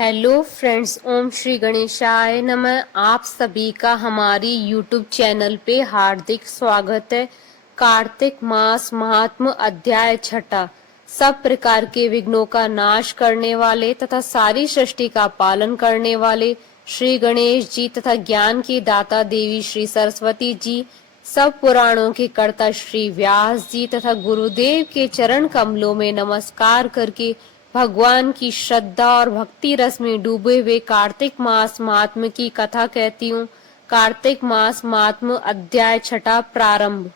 Hello friends, ओम श्री गणेशाय नमः। आप सभी का हमारी यूट्यूब चैनल पे हार्दिक स्वागत है। कार्तिक मास महात्म अध्याय छठा। सब प्रकार के विघ्नों का नाश करने वाले तथा सारी सृष्टि का पालन करने वाले श्री गणेश जी तथा ज्ञान की दाता देवी श्री सरस्वती जी, सब पुराणों के कर्ता श्री व्यास जी तथा गुरुदेव के चरण कमलों में नमस्कार करके भगवान की श्रद्धा और भक्ति रस में डूबे हुए कार्तिक मास महात्म की कथा कहती हूँ। कार्तिक मास महात्म अध्याय छठा प्रारंभ।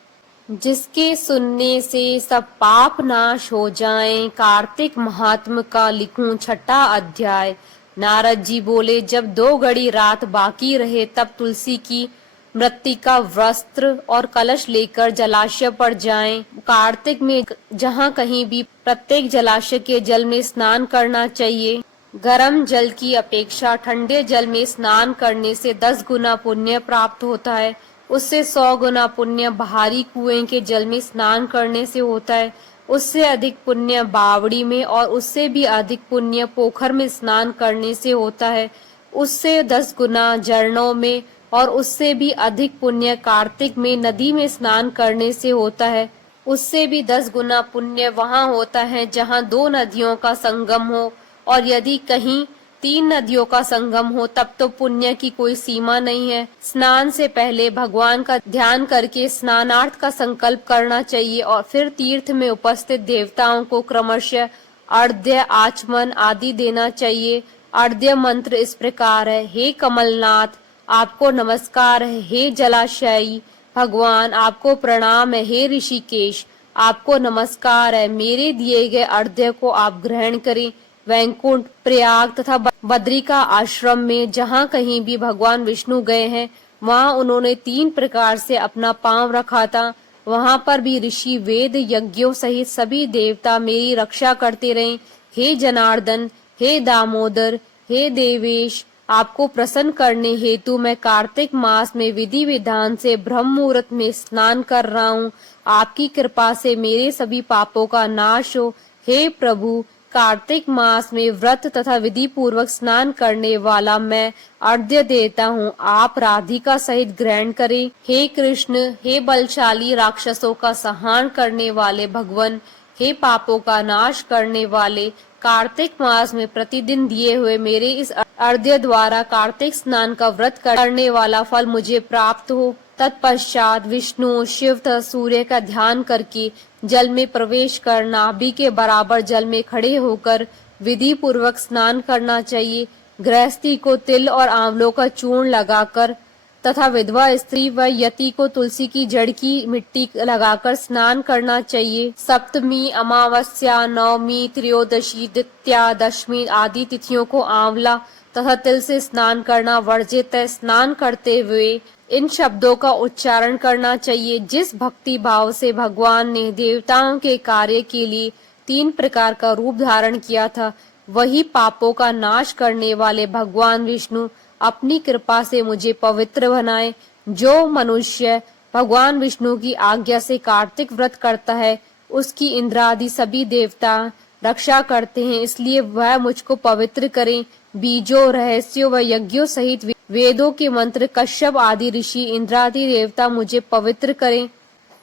जिसके सुनने से सब पाप नाश हो जाएं, कार्तिक महात्म का लिखूं छठा अध्याय। नारद जी बोले, जब 2 घड़ी रात बाकी रहे तब तुलसी की मृत्तिका वस्त्र और कलश लेकर जलाशय पर जाएं। कार्तिक में जहाँ कहीं भी प्रत्येक जलाशय के जल में स्नान करना चाहिए। गर्म जल की अपेक्षा ठंडे जल में स्नान करने से 10 गुना पुण्य प्राप्त होता है। उससे 100 गुना पुण्य बाहरी कुएं के जल में स्नान करने से होता है। उससे अधिक पुण्य बावड़ी में और उससे भी अधिक पुण्य पोखर में स्नान करने से होता है। उससे 10 गुना झरनों में और उससे भी अधिक पुण्य कार्तिक में नदी में स्नान करने से होता है। उससे भी 10 गुना पुण्य वहाँ होता है जहाँ 2 नदियों का संगम हो, और यदि कहीं 3 नदियों का संगम हो तब तो पुण्य की कोई सीमा नहीं है। स्नान से पहले भगवान का ध्यान करके स्नानार्थ का संकल्प करना चाहिए और फिर तीर्थ में उपस्थित देवताओं को क्रमशः अर्घ्य, आचमन आदि देना चाहिए। अर्घ्य मंत्र इस प्रकार है: हे कमलनाथ, आपको नमस्कार है। हे जलाशयी भगवान, आपको प्रणाम है। हे ऋषिकेश, आपको नमस्कार है। मेरे दिए गए अर्घ्य को आप ग्रहण करें। वैकुंठ, प्रयाग तथा बद्रिका आश्रम में जहाँ कहीं भी भगवान विष्णु गए हैं, वहाँ उन्होंने 3 प्रकार से अपना पांव रखा था। वहाँ पर भी ऋषि, वेद, यज्ञों सहित सभी देवता मेरी रक्षा करते रहे। हे जनार्दन, हे दामोदर, हे देवेश, आपको प्रसन्न करने हेतु मैं कार्तिक मास में विधि विधान से ब्रह्म मुहूर्त में स्नान कर रहा हूँ। आपकी कृपा से मेरे सभी पापों का नाश हो। हे प्रभु, कार्तिक मास में व्रत तथा विधि पूर्वक स्नान करने वाला मैं अर्घ्य देता हूँ। आप राधिका सहित ग्रहण करें। हे कृष्ण, हे बलशाली राक्षसों का संहार करने वाले भगवान, हे पापों का नाश करने वाले, कार्तिक मास में प्रतिदिन दिए हुए मेरे इस अर्घ्य द्वारा कार्तिक स्नान का व्रत करने वाला फल मुझे प्राप्त हो। तत्पश्चात विष्णु, शिव तथा सूर्य का ध्यान करके जल में प्रवेश कर नाभि के बराबर जल में खड़े होकर विधि पूर्वक स्नान करना चाहिए। गृहस्थी को तिल और आंवलों का चूर्ण लगाकर तथा विधवा स्त्री व यति को तुलसी की जड़ की मिट्टी लगाकर स्नान करना चाहिए। सप्तमी, अमावस्या, नवमी, त्रयोदशी, द्वितीया, दशमी आदि तिथियों को आंवला तथा तिल से स्नान करना वर्जित है। स्नान करते हुए इन शब्दों का उच्चारण करना चाहिए: जिस भक्ति भाव से भगवान ने देवताओं के कार्य के लिए 3 प्रकार का रूप धारण किया था, वही पापों का नाश करने वाले भगवान विष्णु अपनी कृपा से मुझे पवित्र बनाए। जो मनुष्य भगवान विष्णु की आज्ञा से कार्तिक व्रत करता है, उसकी इंद्रादि सभी देवता रक्षा करते हैं, इसलिए वह मुझको पवित्र करें। बीजों, रहस्यों व यज्ञों सहित वेदों के मंत्र, कश्यप आदि ऋषि, इंद्रादि देवता मुझे पवित्र करें।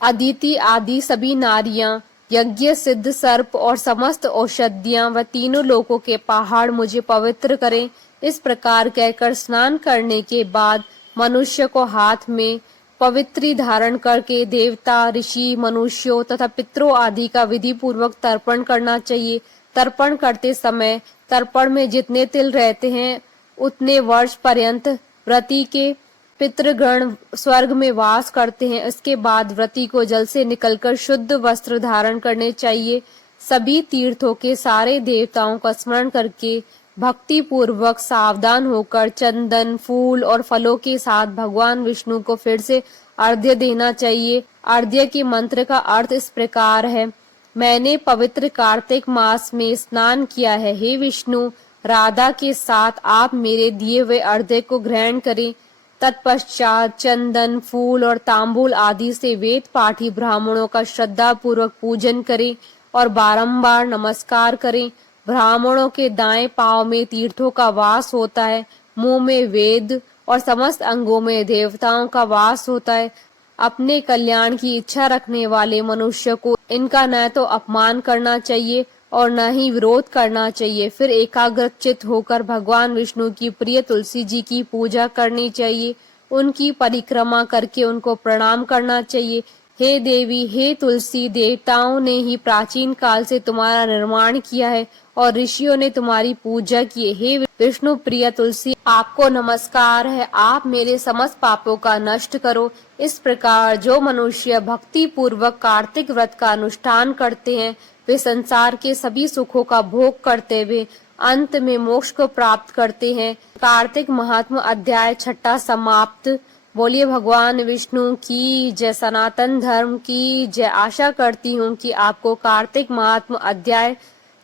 अदिति आदि सभी नारियां, यज्ञ सिद्ध सर्प और समस्त औषधियां व तीनों लोकों के पहाड़ मुझे पवित्र करें। इस प्रकार कहकर स्नान करने के बाद मनुष्य को हाथ में पवित्री धारण करके देवता, ऋषि, मनुष्यों तथा पितरों आदि का विधि पूर्वक तर्पण करना चाहिए। तर्पण करते समय तर्पण में जितने तिल रहते हैं उतने वर्ष पर्यंत व्रती के पितृगण स्वर्ग में वास करते हैं। इसके बाद व्रती को जल से निकलकर शुद्ध वस्त्र धारण करने चाहिए। सभी तीर्थों के सारे देवताओं का स्मरण करके भक्ति पूर्वक सावधान होकर चंदन, फूल और फलों के साथ भगवान विष्णु को फिर से अर्घ्य देना चाहिए। अर्घ्य के मंत्र का अर्थ इस प्रकार है: मैंने पवित्र कार्तिक मास में स्नान किया है। हे विष्णु, राधा के साथ आप मेरे दिए हुए अर्घ्य को ग्रहण करें। तत्पश्चात चंदन, फूल और तांबूल आदि से वेद पाठी ब्राह्मणों का श्रद्धा पूर्वक पूजन करें और बारंबार नमस्कार करें। ब्राह्मणों के दाएं पांव में तीर्थों का वास होता है, मुंह में वेद और समस्त अंगों में देवताओं का वास होता है। अपने कल्याण की इच्छा रखने वाले मनुष्य को इनका न तो अपमान करना चाहिए और न ही विरोध करना चाहिए। फिर एकाग्रचित होकर भगवान विष्णु की प्रिय तुलसी जी की पूजा करनी चाहिए, उनकी परिक्रमा करके उनको प्रणाम करना चाहिए। हे देवी, हे तुलसी, देवताओं ने ही प्राचीन काल से तुम्हारा निर्माण किया है और ऋषियों ने तुम्हारी पूजा की है। हे विष्णु प्रिय तुलसी, आपको नमस्कार है, आप मेरे समस्त पापों का नष्ट करो। इस प्रकार जो मनुष्य भक्ति पूर्वक कार्तिक व्रत का अनुष्ठान करते हैं, वे संसार के सभी सुखों का भोग करते हुए अंत में मोक्ष को प्राप्त करते हैं। कार्तिक महात्म अध्याय 6 समाप्त। बोलिए भगवान विष्णु की जय, सनातन धर्म की जय। आशा करती हूँ कि आपको कार्तिक महात्म अध्याय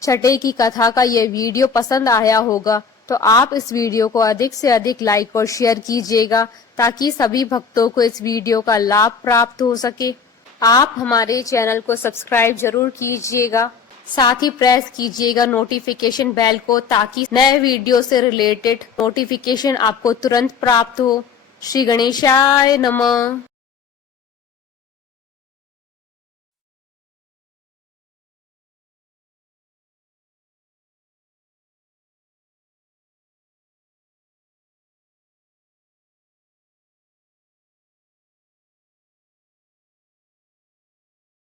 6 की कथा का यह वीडियो पसंद आया होगा, तो आप इस वीडियो को अधिक से अधिक लाइक और शेयर कीजिएगा ताकि सभी भक्तों को इस वीडियो का लाभ प्राप्त हो सके। आप हमारे चैनल को सब्सक्राइब जरूर कीजिएगा, साथ ही प्रेस कीजिएगा नोटिफिकेशन बेल को ताकि नए वीडियो से रिलेटेड नोटिफिकेशन आपको तुरंत प्राप्त हो। श्री गणेशाय नमः।